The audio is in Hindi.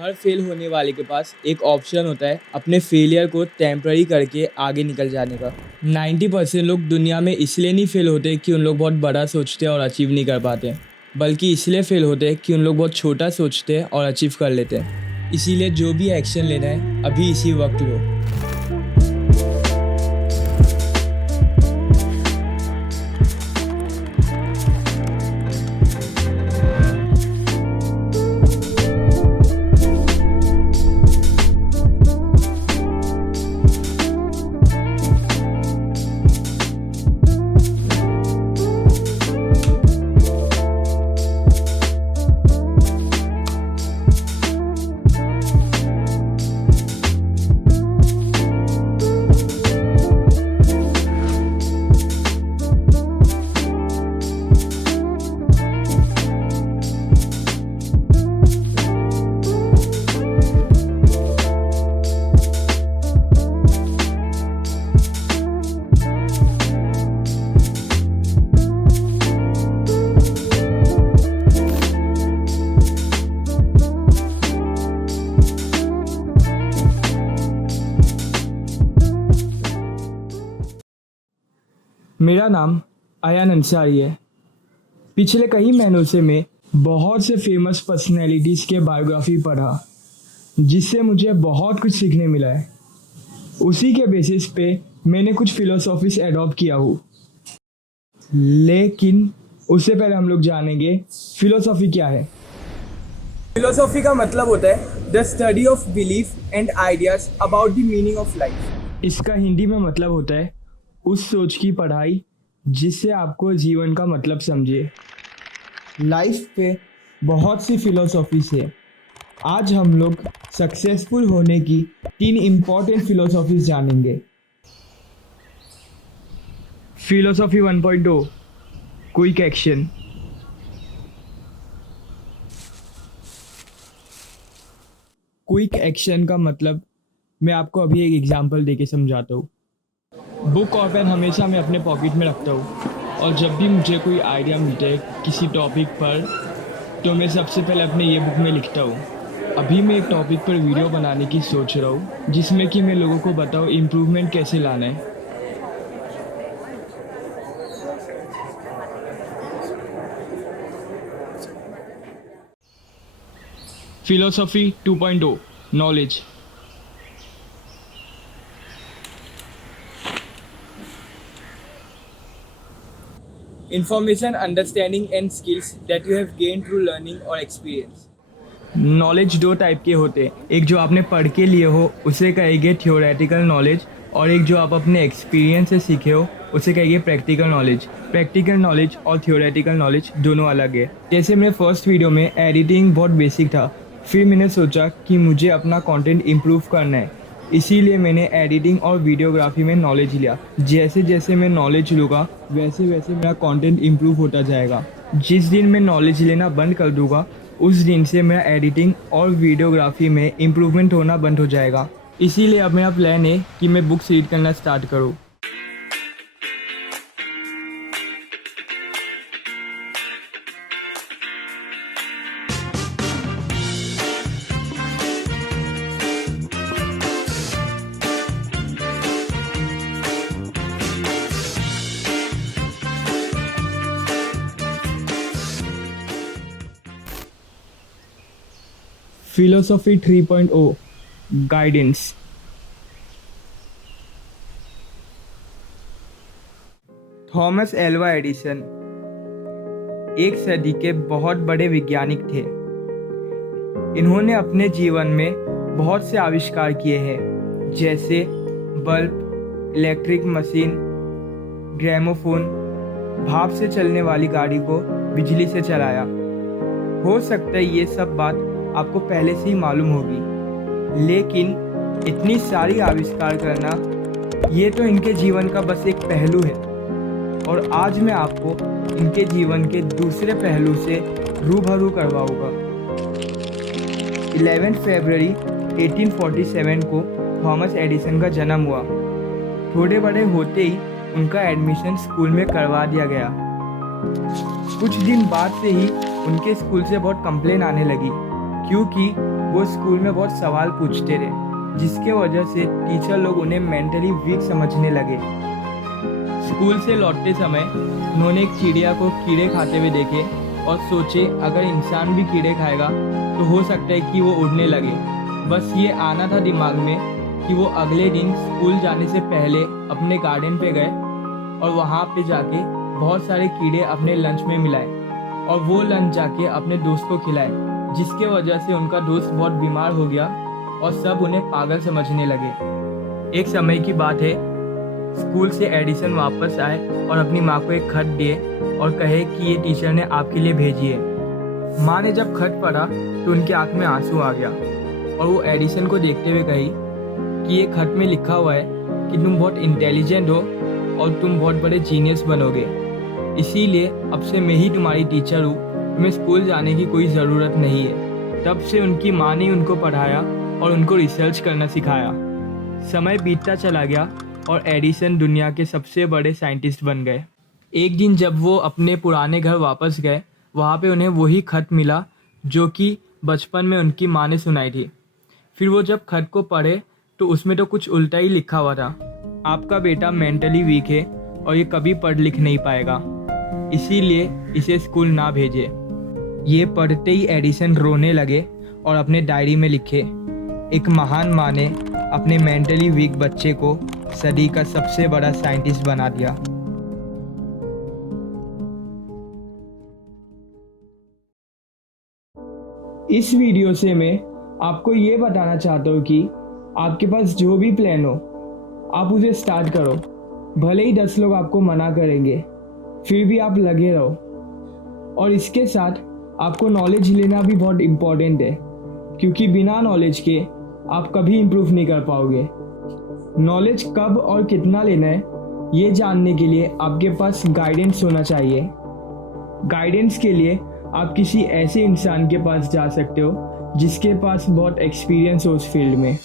हर फेल होने वाले के पास एक ऑप्शन होता है अपने फेलियर को टेम्पररी करके आगे निकल जाने का। 90% लोग दुनिया में इसलिए नहीं फेल होते कि उन लोग बहुत बड़ा सोचते हैं और अचीव नहीं कर पाते, बल्कि इसलिए फेल होते हैं कि उन लोग बहुत छोटा सोचते हैं और अचीव कर लेते हैं। इसीलिए जो भी एक्शन लेना है अभी इसी वक्त लो। मेरा नाम अयान अंसारी है। पिछले कई महीनों से मैं बहुत से फेमस पर्सनैलिटीज़ के बायोग्राफी पढ़ा, जिससे मुझे बहुत कुछ सीखने मिला है। उसी के बेसिस पे मैंने कुछ फिलोसॉफीज एडॉप्ट किया हूँ। लेकिन उससे पहले हम लोग जानेंगे फिलोसॉफी क्या है। फिलोसॉफी का मतलब होता है the study of belief and ideas about the meaning of life. इसका हिंदी में मतलब होता है उस सोच की पढ़ाई जिससे आपको जीवन का मतलब समझे। लाइफ पे बहुत सी फिलोसॉफीज है। आज हम लोग सक्सेसफुल होने की 3 इम्पॉर्टेंट फिलोसॉफीज जानेंगे। Philosophy 1.0 quick action. Quick action का मतलब मैं आपको अभी एक एग्जांपल देके समझाता हूँ। बुक और पेन हमेशा मैं अपने पॉकेट में रखता हूँ, और जब भी मुझे कोई आइडिया मिलता है किसी टॉपिक पर तो मैं सबसे पहले अपने ये बुक में लिखता हूँ। अभी मैं एक टॉपिक पर वीडियो बनाने की सोच रहा हूँ, जिसमें कि मैं लोगों को बताऊँ इम्प्रूवमेंट कैसे लाना है। Philosophy 2.0 knowledge. Information, understanding and skills that you have gained through learning or experience. Knowledge 2 type के होते हैं। एक जो आपने पढ़ के लिए हो उसे कहेंगे थियोरेटिकल नॉलेज, और एक जो आप अपने एक्सपीरियंस से सीखे हो उसे कहेंगे प्रैक्टिकल नॉलेज। प्रैक्टिकल नॉलेज और थियोरेटिकल नॉलेज दोनों अलग है। जैसे मेरे फर्स्ट वीडियो में एडिटिंग बहुत बेसिक था, फिर मैंने सोचा कि मुझे अपना कंटेंट इम्प्रूव करना है, इसीलिए मैंने एडिटिंग और वीडियोग्राफी में नॉलेज लिया। जैसे जैसे मैं नॉलेज लूँगा वैसे वैसे मेरा कंटेंट इम्प्रूव होता जाएगा। जिस दिन मैं नॉलेज लेना बंद कर दूँगा उस दिन से मेरा एडिटिंग और वीडियोग्राफी में इम्प्रूवमेंट होना बंद हो जाएगा। इसीलिए अब मेरा प्लान है कि मैं बुक्स रीड करना स्टार्ट करूँ। Philosophy 3.0 guidance. Thomas Alva Edison एक सदी के बहुत बड़े वैज्ञानिक थे। इन्होंने अपने जीवन में बहुत से आविष्कार किए हैं, जैसे बल्ब, इलेक्ट्रिक मशीन, ग्रामोफोन, भाप से चलने वाली गाड़ी को बिजली से चलाया। हो सकता है ये सब बात आपको पहले से ही मालूम होगी, लेकिन इतनी सारी आविष्कार करना ये तो इनके जीवन का बस एक पहलू है, और आज मैं आपको इनके जीवन के दूसरे पहलू से रूबरू करवाऊंगा। 11 फरवरी 1847 को थॉमस एडिसन का जन्म हुआ। थोड़े बड़े होते ही उनका एडमिशन स्कूल में करवा दिया गया। कुछ दिन बाद से ही उनके स्कूल से बहुत कंप्लेन आने लगी, क्योंकि वो स्कूल में बहुत सवाल पूछते रहे, जिसके वजह से टीचर लोग उन्हें मेंटली वीक समझने लगे। स्कूल से लौटते समय उन्होंने एक चिड़िया को कीड़े खाते हुए देखे और सोचे अगर इंसान भी कीड़े खाएगा तो हो सकता है कि वो उड़ने लगे। बस ये आना था दिमाग में कि वो अगले दिन स्कूल जाने से पहले अपने गार्डन पे गए और वहाँ पे जाके बहुत सारे कीड़े अपने लंच में मिलाए और वो लंच जाके अपने दोस्त को खिलाए, जिसके वजह से उनका दोस्त बहुत बीमार हो गया और सब उन्हें पागल समझने लगे। एक समय की बात है, स्कूल से एडिसन वापस आए और अपनी माँ को एक खत दिए और कहे कि ये टीचर ने आपके लिए भेजी है। माँ ने जब खत पढ़ा तो उनकी आँख में आंसू आ गया और वो एडिसन को देखते हुए कही कि ये खत में लिखा हुआ है कि तुम बहुत इंटेलिजेंट हो और तुम बहुत बड़े जीनियस बनोगे, इसीलिए अब से मैं ही तुम्हारी टीचर हूँ, तुम्हें स्कूल जाने की कोई ज़रूरत नहीं है। तब से उनकी माँ ने उनको पढ़ाया और उनको रिसर्च करना सिखाया। समय बीतता चला गया और एडिसन दुनिया के सबसे बड़े साइंटिस्ट बन गए। एक दिन जब वो अपने पुराने घर वापस गए, वहाँ पे उन्हें वही खत मिला जो कि बचपन में उनकी माँ ने सुनाई थी। फिर वो जब खत को पढ़े तो उसमें तो कुछ उल्टा ही लिखा हुआ था। आपका बेटा मेंटली वीक है और ये कभी पढ़ लिख नहीं पाएगा, इसीलिए इसे स्कूल ना भेजे। ये पढ़ते ही एडिसन रोने लगे और अपने डायरी में लिखे, एक महान माँ ने अपने मेंटली वीक बच्चे को सदी का सबसे बड़ा साइंटिस्ट बना दिया। इस वीडियो से मैं आपको ये बताना चाहता हूँ कि आपके पास जो भी प्लान हो आप उसे स्टार्ट करो। भले ही 10 लोग आपको मना करेंगे, फिर भी आप लगे रहो। और इसके साथ आपको नॉलेज लेना भी बहुत इम्पोर्टेंट है, क्योंकि बिना नॉलेज के आप कभी इम्प्रूव नहीं कर पाओगे। नॉलेज कब और कितना लेना है ये जानने के लिए आपके पास गाइडेंस होना चाहिए। गाइडेंस के लिए आप किसी ऐसे इंसान के पास जा सकते हो जिसके पास बहुत एक्सपीरियंस हो उस फील्ड में।